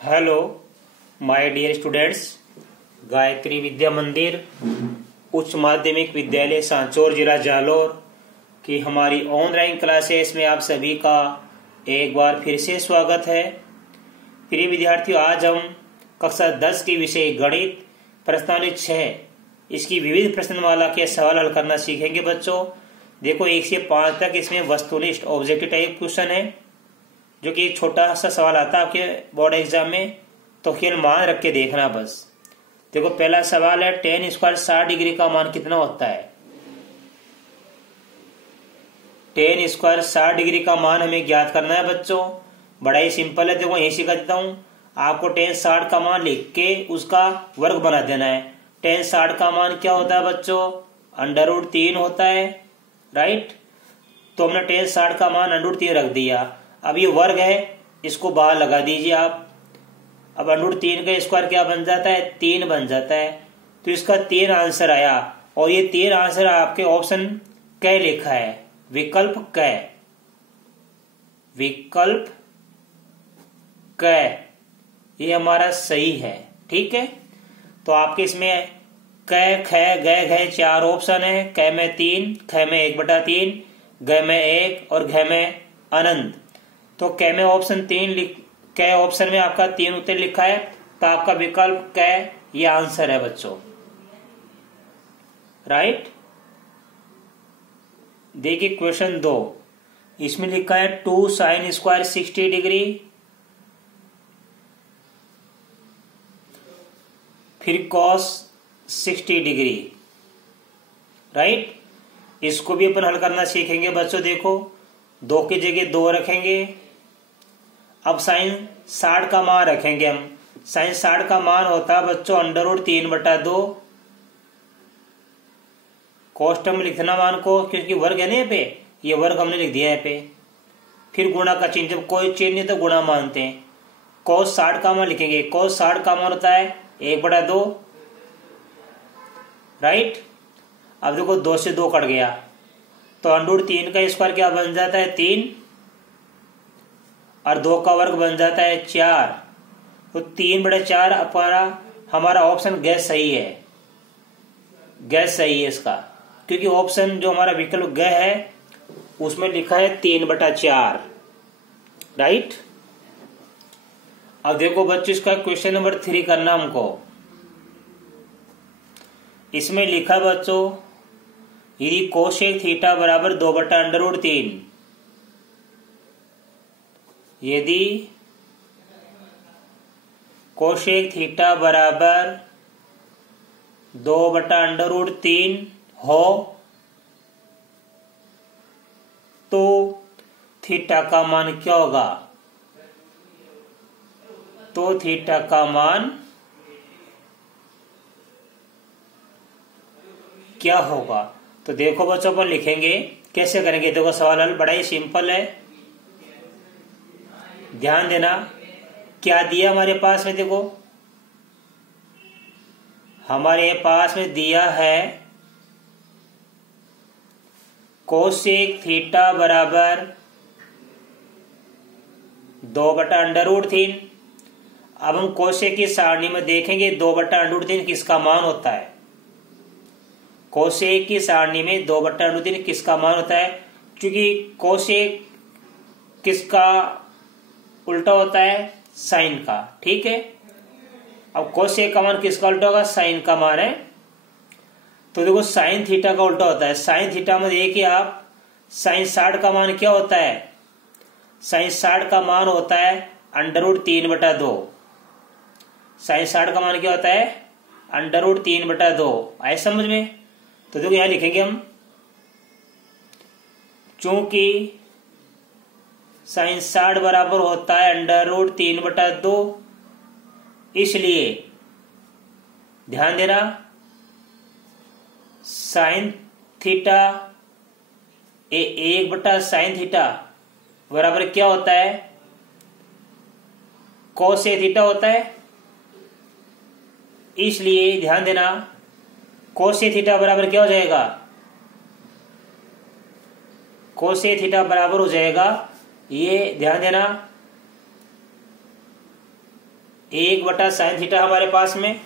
Hello my dear students. Gayatri Vidya Mandir उच्च माध्यमिक विद्यालय सांचौर जिला जालौर की हमारी ऑनलाइन क्लासेस में आप सभी का एक बार फिर से स्वागत है। प्रिय विद्यार्थियों, आज हम कक्षा 10 की विषय गणित प्रश्नावली 6 इसकी विविध प्रश्नमाला के सवाल हल करना सीखेंगे। बच्चों देखो, 1 से 5 तक इसमें वस्तुनिष्ठ ऑब्जेक्टिव टाइप क्वेश्चन है, जो कि एक छोटा सा सवाल आता है आपके बोर्ड एग्जाम में, तो केवल मान रख के देखना बस। देखो पहला सवाल है, tan स्क्वायर 60 डिग्री का मान कितना होता है। tan स्क्वायर 60 डिग्री का मान हमें ज्ञात करना है बच्चों। बड़ा ही सिंपल है। देखो यही सिखा देता हूं आपको। tan 60 का मान लिख के उसका वर्ग बना देना है। tan 60 का मान क्या होता है बच्चों? √3 होता है, राइट। तो हमने tan 60 का मान √3 रख दिया। अब ये वर्ग है, इसको बाहर लगा दीजिए आप। अब √3 का स्क्वायर क्या बन जाता है? 3 बन जाता है। तो इसका 3 आंसर आया, और ये 3 आंसर आपके ऑप्शन क लिखा है, विकल्प क। विकल्प क ये हमारा सही है, ठीक है। तो आपके इसमें क, ख, ग, घ 4 ऑप्शन है। क में 3, ख में 1/3, ग में 1 और घ में अनंत। तो क में ऑप्शन 3 क ऑप्शन में आपका 3 उत्तर लिखा है, तो आपका विकल्प क ये आंसर है बच्चों, राइट। देखिए क्वेश्चन 2, इसमें लिखा है 2 sin स्क्वायर 60 डिग्री, फिर cos 60 डिग्री, राइट। इसको भी अपन हल करना सीखेंगे बच्चों। देखो 2 की जगह 2 रखेंगे। अब sin 60 का मान रखेंगे हम। sin 60 का मान होता है बच्चों √3/2। कॉस्ट में लिखना मान को, क्योंकि वर्ग है ना यहाँ पे, ये वर्ग हमने लिख दिया है पे। फिर गुणा का चिन्ह, जब कोई चिन्ह नहीं तो गुणा मानते हैं। cos 60 का मान लिखेंगे। cos 60 का मान होता है 1/2, राइट। अब देखो 2 से 2 कट गया, तो √3 का स्क्वायर क्या बन जाता है? 3, और 2 का वर्ग बन जाता है 4। तो 3/4 हमारा ऑप्शन गैस सही है। गैस सही है इसका, क्योंकि ऑप्शन जो हमारा विकल्प ग है उसमें लिखा है 3/4, राइट। अब देखो बच्चों, इसका क्वेश्चन नंबर 3 करना हमको। इसमें लिखा बच्चों, यदि कोसेक थीटा बराबर 2/√3, यदि कोसेक थीटा बराबर 2/√3 हो, तो थीटा का मान क्या होगा? तो थीटा का मान क्या होगा? तो देखो बच्चों, अपन लिखेंगे कैसे करेंगे। देखो सवाल हल बड़ा ही सिंपल है, ध्यान देना। क्या दिया हमारे पास में? देखो हमारे पास में दिया है कोसेक थीटा बराबर 2/√3। अब हम कोसेक की सारणी में देखेंगे 2/√3 किसका मान होता है। कोसेक की सारणी में 2/√3 किसका मान होता है, क्योंकि कोसेक किसका उल्टा होता है? साइन का, ठीक है। अब कोसेक का मान किसका उल्टा होगा? साइन का मान है। तो देखो साइन थीटा का उल्टा होता है। साइन थीटा में देखिए आप, साइन 60 का मान क्या होता है? साइन 60 का मान होता है √3/2। साइन 60 का मान क्या होता है? √3/2। आए समझ में? तो देखो यहां लिखेंगे हम, चूंकि साइन 60 बराबर होता है √3/2, इसलिए ध्यान देना, साइन थीटा 1/sin थीटा बराबर क्या होता है? cos थीटा होता है। इसलिए ध्यान देना, cos थीटा बराबर क्या हो जाएगा? cos थीटा बराबर हो जाएगा, ये ध्यान देना, 1/sin थीटा हमारे पास में।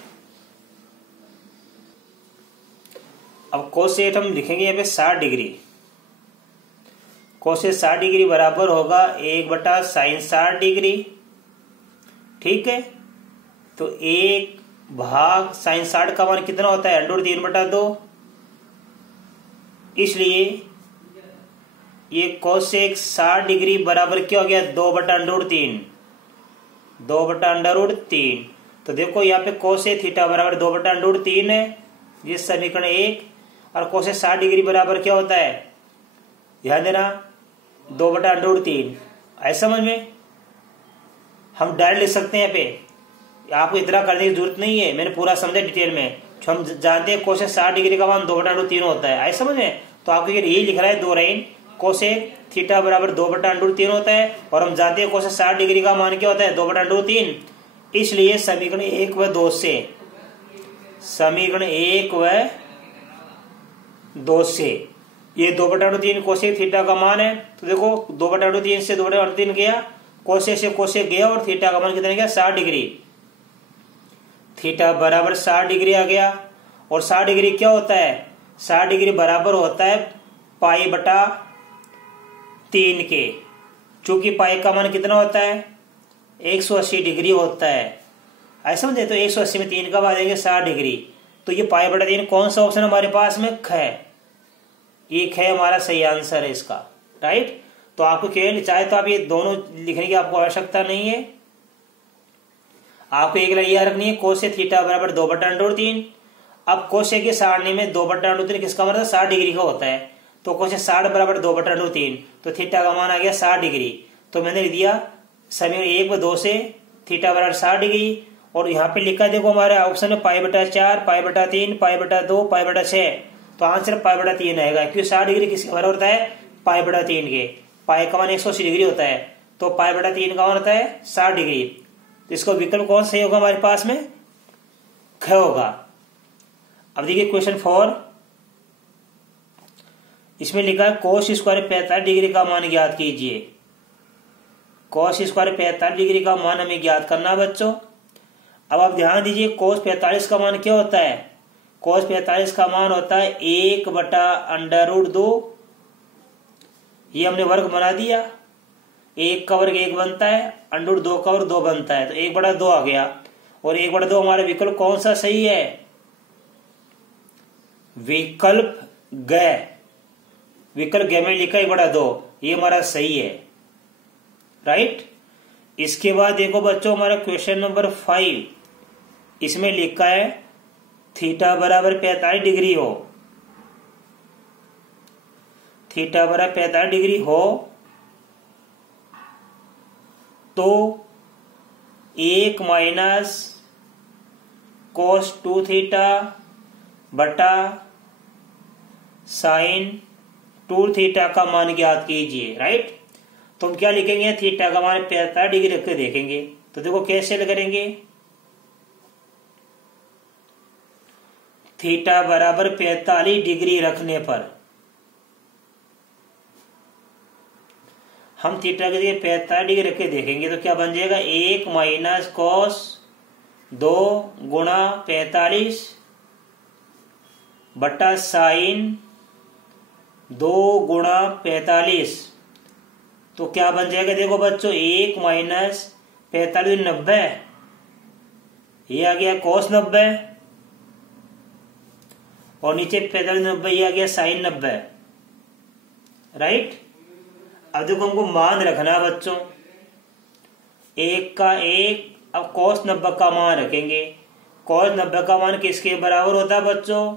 अब कोसेट हम लिखेंगे यहाँ पे 60 डिग्री। कोसेट 60 डिग्री बराबर होगा 1/sin 60 डिग्री। ठीक है, तो 1/sin 60 का मान कितना होता है, √3/2। इसलिए ये कोसेक 60 डिग्री बराबर क्या हो गया, 2/√3। 2/√3। तो देखो यहाँ पे कोसेक थीटा बराबर 2/√3 है, जिस समीकरण 1। और कोसेक 60 डिग्री बराबर क्या होता है, ध्यान देना, 2/√3। ऐसा समझ में हम डायरेक्ट लिख सकते हैं। यहाँ पे आपको इतना करने की जरूरत नहीं है, मैंने पूरा समझा डिटेल में। हम जानते हैं कोसेक 60 डिग्री का मान 2/√3 होता है, ऐसा समझ में। तो आपको यही लिख रहा है 2 लाइन, कोसेक थीटा बराबर 2/√3 होता है। और हम जानते हैं कोसेक 60 डिग्री का मान क्या होता है, 2/√3। इसलिए समीकरण 1 व 2 से, समीकरण 1 व 2 से ये 2/√3 कोसेक थीटा का मान है। तो देखो 2/√3 से 2/√3 गया, कोसेक से कोसेक गया, और थीटा का मान कितना गया, 60 डिग्री। थीटा बराबर 60 डिग्री आ गया। और 60 डिग्री क्या होता है, 60 डिग्री बराबर होता है π/3 के। चूंकि पाई का मान कितना होता है, 180 डिग्री होता है, ऐसा समझे। तो 180 में 3 का बाद देंगे 60 डिग्री। तो ये π/3 कौन सा ऑप्शन हमारे पास में, ख है। ये ख हमारा सही आंसर है इसका, राइट। तो आपको केवल चाहे तो आप ये दोनों लिखने की आपको आवश्यकता नहीं है, आपको एक लाइन याद रखनी है, कोसेक थीटा बराबर 2/√3। अब कोसेक की सारणी में 2/√3 किसका मतलब 60 डिग्री का होता है। तो कोसेक 60 बराबर 2/√3, तो थीटा का मान आ गया 60 डिग्री। तो मैंने लिख दिया समीकरण 1 व 2 से थीटा बराबर 60 डिग्री। और यहाँ पे लिखा देखो हमारे ऑप्शन में π/4, π/3, π/2, π/6। तो आंसर π/3 आएगा, क्योंकि 60 डिग्री किसके बराबर होता है, π/3 के। पाई का मान 180 डिग्री होता है, तो π/3 का मान होता है 60 डिग्री। तो इसका विकल्प कौन सही होगा हमारे पास में, ख होगा। अब देखिए क्वेश्चन 4, इसमें लिखा है cos स्क्वायर 45 डिग्री का मान ज्ञात कीजिए। cos स्क्वायर 45 डिग्री का मान हमें ज्ञात करना है बच्चों। अब आप ध्यान दीजिए, cos 45 का मान क्या होता है, cos 45 का मान होता है 1/√2। ये हमने वर्ग बना दिया, 1 का वर्ग 1 बनता है, √2 का वर्ग 2 बनता है, तो 1/2 आ गया। और 1/2 हमारा विकल्प कौन सा सही है, विकल्प ग। विकल्प ग में लिखा 1/2, ये हमारा सही है, राइट। इसके बाद देखो बच्चों हमारा क्वेश्चन नंबर 5, इसमें लिखा है थीटा बराबर 45 डिग्री हो, थीटा बराबर 45 डिग्री हो तो 1 माइनस cos 2 थीटा बटा sin 2 थीटा का मान ज्ञात कीजिए, राइट। तो हम क्या लिखेंगे, थीटा का मान 45 डिग्री रख के देखेंगे। तो देखो कैसे करेंगे, थीटा बराबर 45 डिग्री रखने पर हम थीटा के लिए 45 डिग्री रख के देखेंगे, तो क्या बन जाएगा, 1 माइनस cos 2 गुणा 45 बटा sin 2 गुणा 45। तो क्या बन जाएगा, देखो बच्चों 1 माइनस 45 90, ये आ गया cos 90, और नीचे 45 90 ये आ गया sin 90, राइट। अब देखो हमको मान रखना है बच्चों, 1 का 1, अब cos 90 का मान रखेंगे। cos 90 का मान किसके बराबर होता है बच्चों,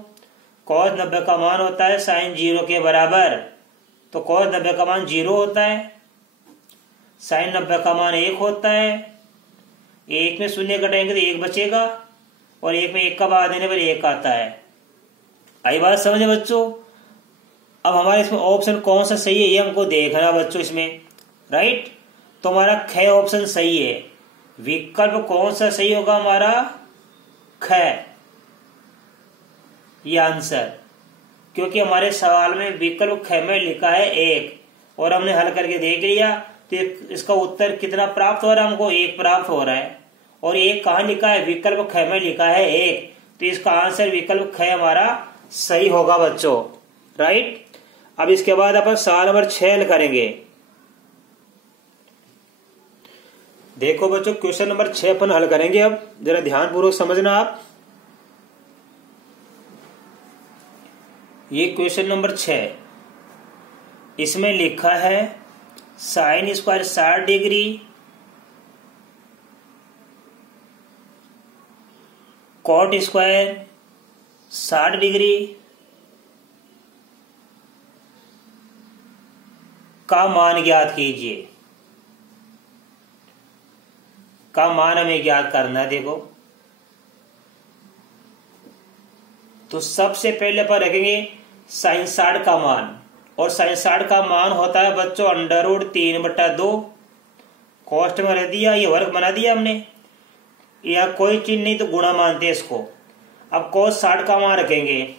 cos 90 का मान होता है sin 0 के बराबर। तो cos 90 का मान 0 होता है, sin 90 का मान 1 होता है। 1 में शून्य घटाएंगे तो 1 बचेगा, और 1 में 1 का बाद देने पर 1 आता है। आई बात समझे बच्चों। अब हमारे इसमें ऑप्शन कौन सा सही है ये हमको देखना बच्चों इसमें, राइट। तो हमारा ख ऑप्शन सही है। विकल्प कौन सा सही होगा हमारा, ख, ये आंसर। क्योंकि हमारे सवाल में विकल्प ख में लिखा है 1, और हमने हल करके देख लिया, तो इसका उत्तर कितना प्राप्त हो रहा है, हमको 1 प्राप्त हो रहा है। और एक कहाँ लिखा है, विकल्प ख में लिखा है 1, तो इसका आंसर विकल्प ख हमारा सही होगा बच्चों। राइट। अब इसके बाद अपन सवाल नंबर 6 हल करेंगे। देखो बच्चों क्वेश्चन नंबर 6 अपन हल करेंगे। अब जरा ध्यानपूर्वक समझना आप। ये क्वेश्चन नंबर 6, इसमें लिखा है sine square 60 degree cot square 60 degree का मान ज्ञात कीजिए। का मान हमें ज्ञात करना है। देखो तो सबसे पहले पर रखेंगे साइन 60 का मान, और साइन 60 का मान होता है बच्चों √3/2। कॉस्ट में रख दिया, ये वर्ग बना दिया हमने, या कोई चीज नहीं तो गुणा मानते हैं इसको। अब cos 60 का मान रखेंगे,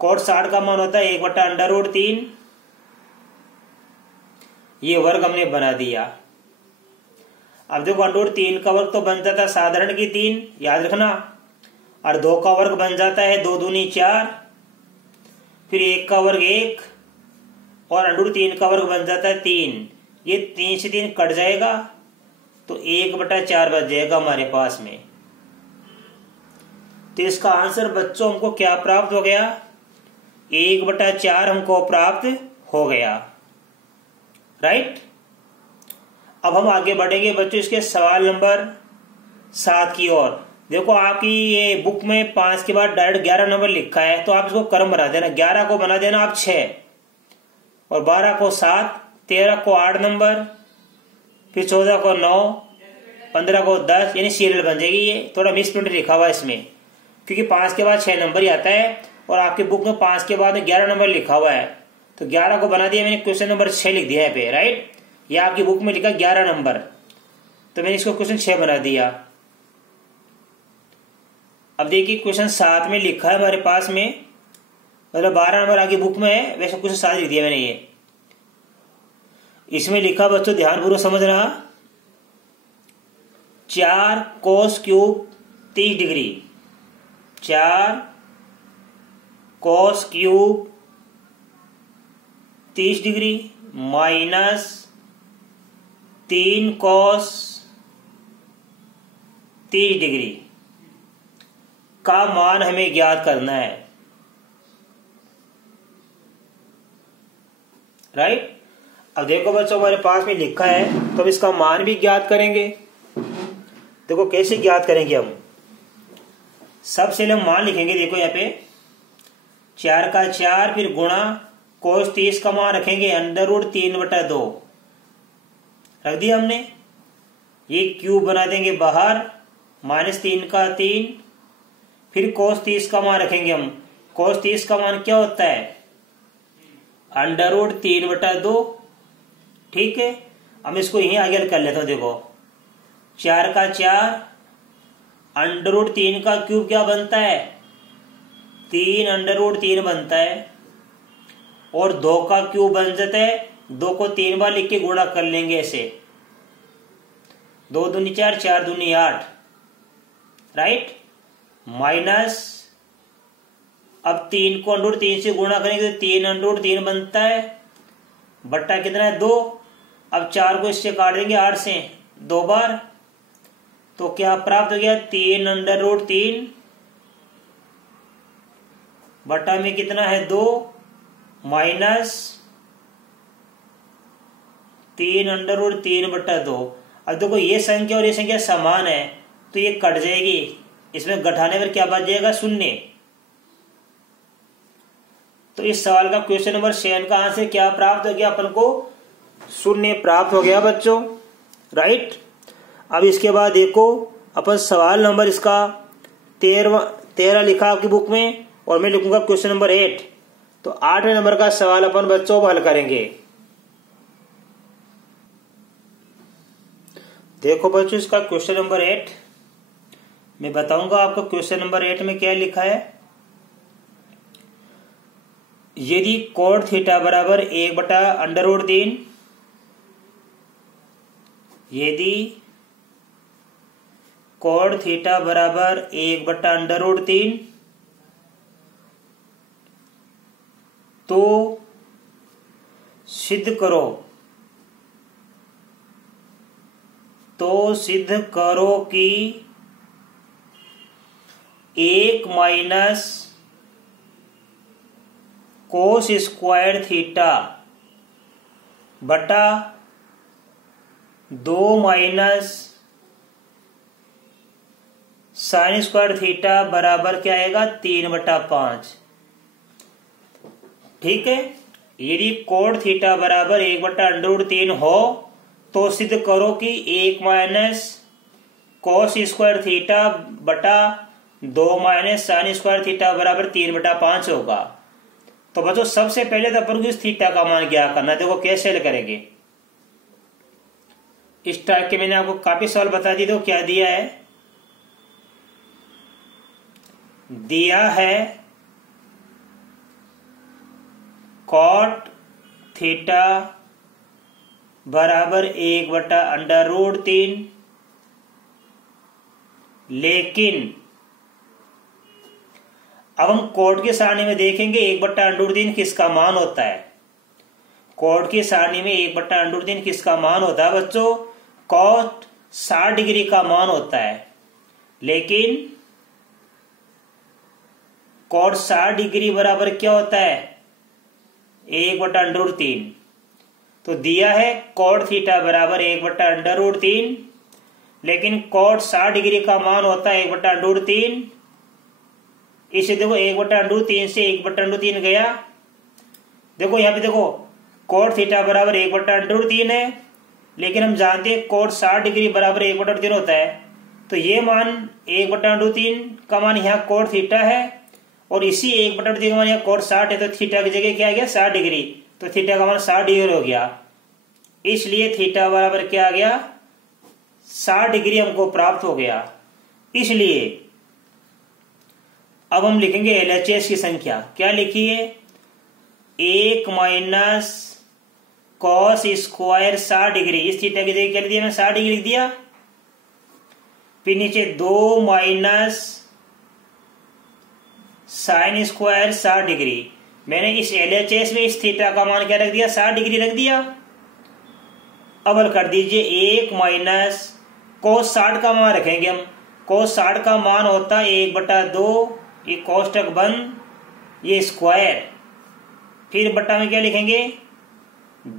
cos 60 का मान होता है 1/√3, ये वर्ग हमने बना दिया। अब देखो √3 का वर्ग तो बन जाता है साधारण की 3, याद रखना, और 2 का वर्ग बन जाता है 2 दूनी 4, फिर 1 का वर्ग 1, और √3 का वर्ग बन जाता है 3। ये 3 से 3 कट जाएगा तो 1/4 बच जाएगा हमारे पास में। तो इसका आंसर बच्चों हमको क्या प्राप्त हो गया, 1/4 हमको प्राप्त हो गया। राइट। अब हम आगे बढ़ेंगे बच्चों इसके सवाल नंबर 7 की ओर। देखो आपकी ये बुक में 5 के बाद डायरेक्ट 11 नंबर लिखा है, तो आप इसको क्रम बना देना। 11 को बना देना आप 6, और 12 को 7, 13 को 8 नंबर, फिर 14 को 9, 15 को 10, यानी सीरियल बन जाएगी। ये थोड़ा मिस प्रिंट लिखा हुआ है इसमें, क्योंकि 5 के बाद 6 नंबर ही आता है, और आपकी बुक में 5 के बाद 11 नंबर लिखा हुआ है। तो 11 को बना दिया मैंने, क्वेश्चन नंबर 6 लिख दिया है पे। राइट। ये आपकी बुक में लिखा 11 नंबर, तो मैंने इसको क्वेश्चन 6 बना दिया। अब देखिए क्वेश्चन 7 में लिखा है हमारे पास में, मतलब 12 नंबर आगे बुक में है, वैसे क्वेश्चन 7 लिख दिया मैंने। ये इसमें लिखा बच्चों ध्यानपूर्वक समझना, 4 cos cube 30 degree, 4 cos cube 30 degree minus 3 cos 30 degree का मान हमें ज्ञात करना है। राइट। अब देखो बच्चों हमारे पास में लिखा है, तो हम इसका मान भी ज्ञात करेंगे। देखो कैसे ज्ञात करेंगे हम, सबसे पहले हम मान लिखेंगे। देखो यहाँ पे 4 का 4, फिर गुणा cos 30 का मान रखेंगे √3/2, रख दिया हमने। ये क्यूब बना देंगे बाहर, -3 का 3, फिर cos 30 का मान रखेंगे हम। cos 30 का मान क्या होता है, √3/2। ठीक है। हम इसको यहीं आगे हल कर लेते हैं। देखो 4 का 4, √3 का क्यूब क्या बनता है, 3√3 बनता है, और 2 का क्यूब बन जाता है, 2 को 3 बार लिख के गुणा कर लेंगे ऐसे, 2 दूनी 4, 4 दूनी 8। राइट। माइनस, अब 3 को √3 से गुणा करेंगे तो 3√3 बनता है, बट्टा कितना है 2। अब 4 को इससे काट देंगे 8 से 2 बार, तो क्या प्राप्त हो गया, 3√3 बट्टा में कितना है 2, माइनस 3√3/2। अब देखो ये संख्या और ये संख्या समान है, तो ये कट जाएगी, इसमें घटाने पर क्या बच जाएगा, 0। तो इस सवाल का क्वेश्चन नंबर 7 का आंसर क्या प्राप्त हो गया, अपन को 0 प्राप्त हो गया बच्चों। राइट। अब इसके बाद देखो अपन सवाल नंबर इसका 13 लिखा आपकी बुक में, और मैं लिखूंगा क्वेश्चन नंबर 8। तो 8वें नंबर का सवाल अपन बच्चों हल करेंगे। देखो बच्चों इसका क्वेश्चन नंबर 8 मैं बताऊंगा आपको। क्वेश्चन नंबर 8 में क्या लिखा है, यदि cot थीटा बराबर 1/√3, यदि कोण थीटा बराबर 1/√3। तो सिद्ध करो कि 1 माइनस कोस स्क्वायर थीटा बटा 2 माइनस साइन स्क्वायर थीटा बराबर क्या आएगा 3/5। ठीक है, यदि कोण थीटा बराबर 1/√3 हो तो सिद्ध करो कि 1 माइनस कोस स्क्वायर थीटा बटा 2 माइनस साइन स्क्वायर थीटा बराबर 3/5 होगा। तो बच्चों सबसे पहले तो अपन को इस थीटा का मान क्या करना, देखो कैसे करेंगे। इस टाइप के मैंने आपको काफी सवाल बता दी। तो क्या दिया है, दिया है कॉट थीटा बराबर 1/√3, लेकिन अब हम कोट की सारणी में देखेंगे 1/√3 किसका मान होता है। कोट की सारणी में 1/√3 किसका मान होता है बच्चों, कॉट 60 डिग्री का मान होता है। लेकिन कॉट 60 डिग्री बराबर क्या होता है 1/√3। तो दिया है कॉट थीटा बराबर 1/√3, लेकिन कॉट 60 डिग्री का मान होता है 1/√3। इसे देखो 1/√3 से 1/√3 गया। देखो यहाँ पे देखो कॉट थीटा बराबर 1/√3 है, लेकिन हम जानते हैं कॉट 60 डिग्री बराबर 1/3 होता है। तो ये मान 1/√3 का मान यहाँ कॉट थीटा है, और इसी 1/3 का मान यहाँ कॉट 60 है। तो थीटा की जगह क्या आ गया 60 डिग्री, तो थीटा का मान 60 डिग्री हो गया। इसलिए थीटा बराबर क्या आ गया 60 डिग्री हमको प्राप्त हो गया। इसलिए अब हम लिखेंगे LHS की संख्या। क्या लिखिए 1 माइनस कॉस स्क्वायर 60 डिग्री, इस थीटा की जगह क्या लिख दिया मैं 60 डिग्री लिख दिया। फिर नीचे 2 माइनस साइन स्क्वायर 60 डिग्री, मैंने इस LHS में इस थीटा का मान क्या रख दिया 60 डिग्री रख दिया। अब हल कर दीजिए 1 माइनस कोस 60 का मान रखेंगे हम। कोस 60 का मान होता है 1/2, ये कोष्टक बंद, ये स्क्वायर, फिर बट्टा में क्या लिखेंगे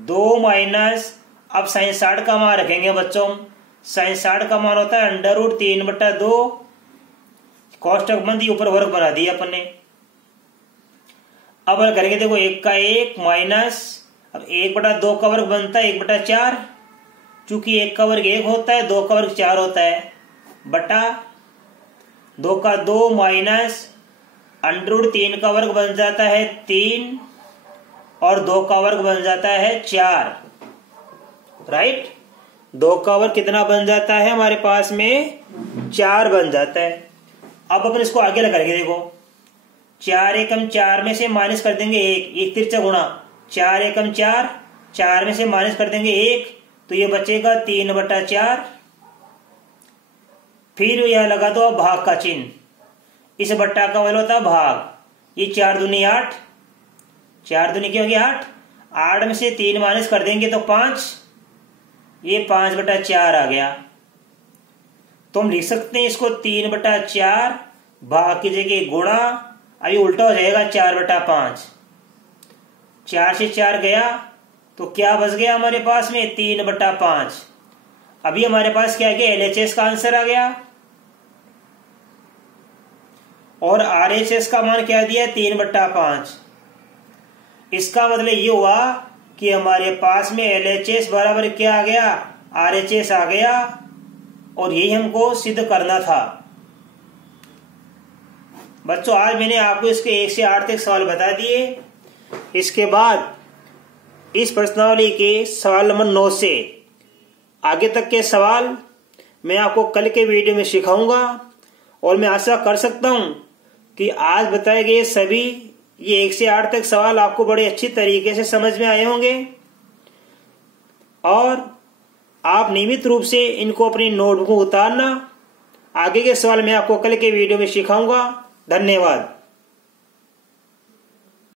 2 माइनस, अब साइन 60 का मान रखेंगे बच्चों। साइन 60 का मान होता है √3/2, कोष्टक बंद, ये ऊपर वर्ग बना दिया अपन ने। अब करेंगे देखो 1 का 1 माइनस, अब 1/2 का वर्ग बनता है 1/4, चूंकि 1 का वर्ग 1 होता है, 2 का वर्ग 4 होता है, बटा 2 का 2 माइनस √3 का वर्ग बन जाता है 3, और 2 का वर्ग बन जाता है 4। राइट, 2 का वर्ग कितना बन जाता है हमारे पास में 4 बन जाता है। अब अपन इसको आगे लगाएंगे, देखो 4 एकम 4 में से माइनस कर देंगे 1 तिरछा गुणा 4 एकम 4, 4 में से माइनस कर देंगे 1, तो ये बचेगा 3/4। फिर यह लगा दो भाग का चिन्ह, इस बट्टा का वैल्यू होता है भाग, ये 4 दूनी 8, 4 दूनी क्या हो गया 8, 8 में से 3 माइनस कर देंगे तो 5, ये 5/4 आ गया। तो हम लिख सकते हैं इसको 3/4 भाग की जगह गुणा, अभी उल्टा हो जाएगा 4/5, 4 से 4 गया तो क्या बच गया हमारे पास में 3/5। अभी हमारे पास क्या आ गया LHS का आंसर आ गया, और RHS का मान क्या दिया 3/5। इसका मतलब ये हुआ कि हमारे पास में LHS बराबर क्या आ गया RHS आ गया, और यही हमको सिद्ध करना था। बच्चों आज मैंने आपको इसके 1 से 8 तक सवाल बता दिए। इसके बाद इस प्रश्नावली के सवाल नंबर 9 से आगे तक के सवाल मैं आपको कल के वीडियो में सिखाऊंगा, और मैं आशा कर सकता हूं कि आज बताए गए सभी ये 1 से 8 तक सवाल आपको बड़े अच्छी तरीके से समझ में आए होंगे, और आप नियमित रूप से इनको अपनी नोटबुक में उतारना आगे के सवाल मैं आपको कल के वीडियो में सिखाऊंगा। धन्यवाद।